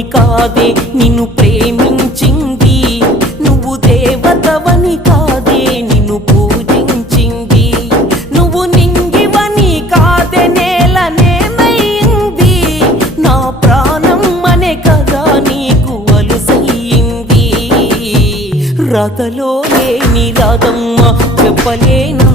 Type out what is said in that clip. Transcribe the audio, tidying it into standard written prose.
దేవుడవని కాదే నిన్ను ప్రేమించింది, నువ్వు దేవతవని కాదే నిన్ను పూజించింది, నువ్వు నింగివని కాదే నేలనేమైంది, నా ప్రాణం అనే కదా నీకు అలుసయ్యింది. రాతలో లేని రాదమ్మ చెప్పలేను